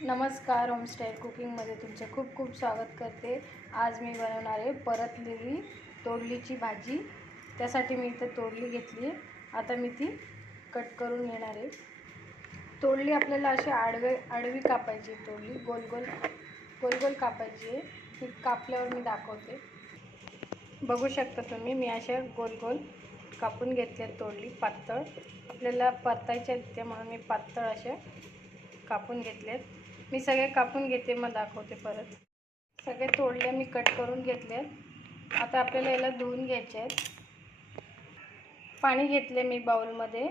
नमस्कार होमस्टाईल कुकिंगमध्ये तुमचे खूप खूप स्वागत करते. आज मी बनवणार आहे परतलेली तोडलीची भाजी. त्यासाठी मी इथं तोडली घेतली आहे. आता मी ती कट करून घेणार आहे. तोडली आपल्याला अशी आडवे आडवी कापायची आहे तोडली. गोल गोल गोल गोल कापायची आहे. ती कापल्यावर मी दाखवते. बघू शकता तुम्ही मी अशा गोल गोल कापून घेतल्या तोडली पातळ. आपल्याला परतायच्या आहेत ते म्हणून मी पातळ अशा कापून घेतलेत मी सगळे कापून घेते मग दाखवते परत. सगळे तोडले मी कट करून घेतले. आता आपल्याला याला धुवून घ्यायचे आहेत. पाणी घेतले मी बाऊलमध्ये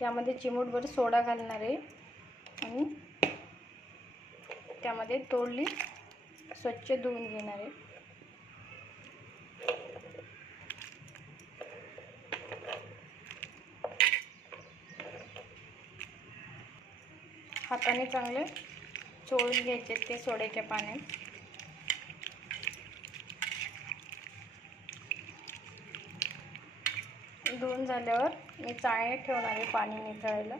त्यामध्ये चिमूटभर सोडा घालणार आहे. आणि त्यामध्ये तोडली स्वच्छ धुवून घेणार आहे. हाताने चांगले चोळून घ्यायचे ते सोड्याच्या पाण्यात. धुवून झाल्यावर मी चाळण्यात ठेवणार आहे पाणी निथळायला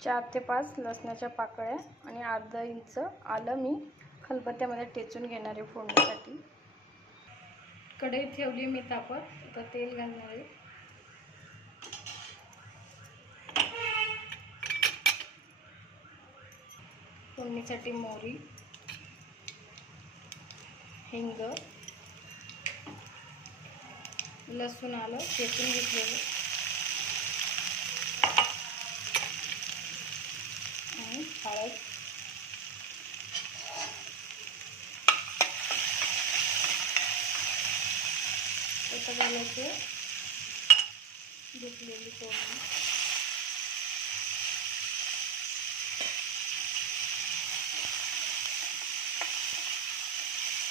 चार ते पाच लसणाच्या पाकळ्या आणि अर्धा इंच आलं मी खलबत्त्यामध्ये टेचून घेणार आहे फोडणीसाठी. कढई ठेवली मी तापत. आता तेल घालणार आहे. फोडणीसाठी मोहरी हिंग लसूण आलं ठेचून घेतलेलं. आणि हळद. त्याचं घालायचं धुतलेली फोडणी.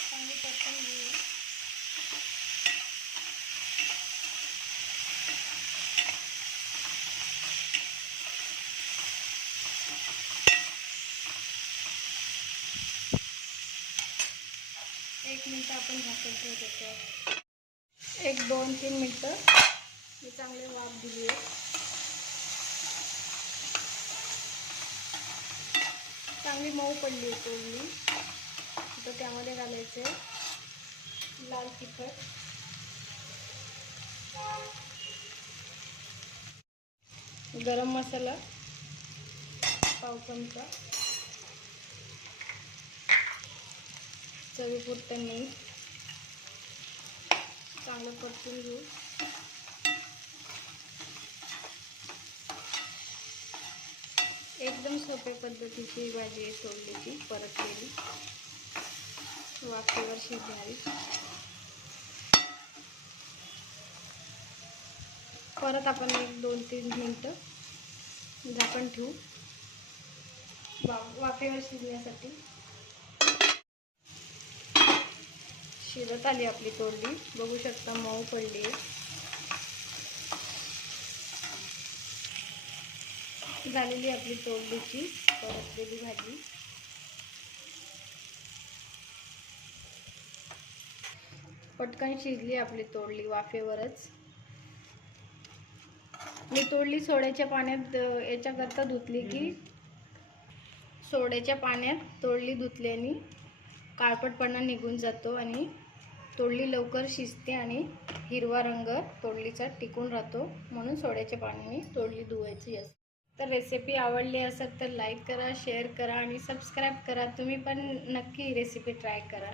चांगली परतून घेऊ एक मिनटं आपण झाकण ठेवू त्याच्यावर. एक दोन तीन मिनटं. मी चांगले वाफ दिली आहे. चांगली मऊ पडली आहे तोडली आता त्यामध्ये घालायचे लाल तिखट. गरम मसाला पाव चमचा. चवीपुरतं मीठ. चांगलं परतून घेऊ. एकदम सोप्या पद्धतीची भाजी आहे तोडलीची परतलेली. वाफेवर शिजणारी. परत आपण एक दोन तीन मिनटं झाकण ठेवू. वा वाफेवर शिजण्यासाठी. शिजत आली आपली तोडली बघू शकता मऊ पडली. झालेली आपली तोडलीची परतलेली भाजी. पटकन शिजली आपली तोडली वाफेवरच. मी तोडली सोड्याच्या पाण्यात याच्याकरता धुतली की सोड्याच्या पाण्यात तोडली धुतल्याने काळपटपणा निघून जातो आणि तोडली लवकर शिजते आणि हिरवा रंग तोडलीचा टिकून राहतो. म्हणून सोड्याच्या पाण्याने तोडली धुवायची असते. तर रेसिपी आवडली असेल तर लाईक करा शेअर करा आणि सबस्क्राईब करा. तुम्ही पण नक्की रेसिपी ट्राय करा.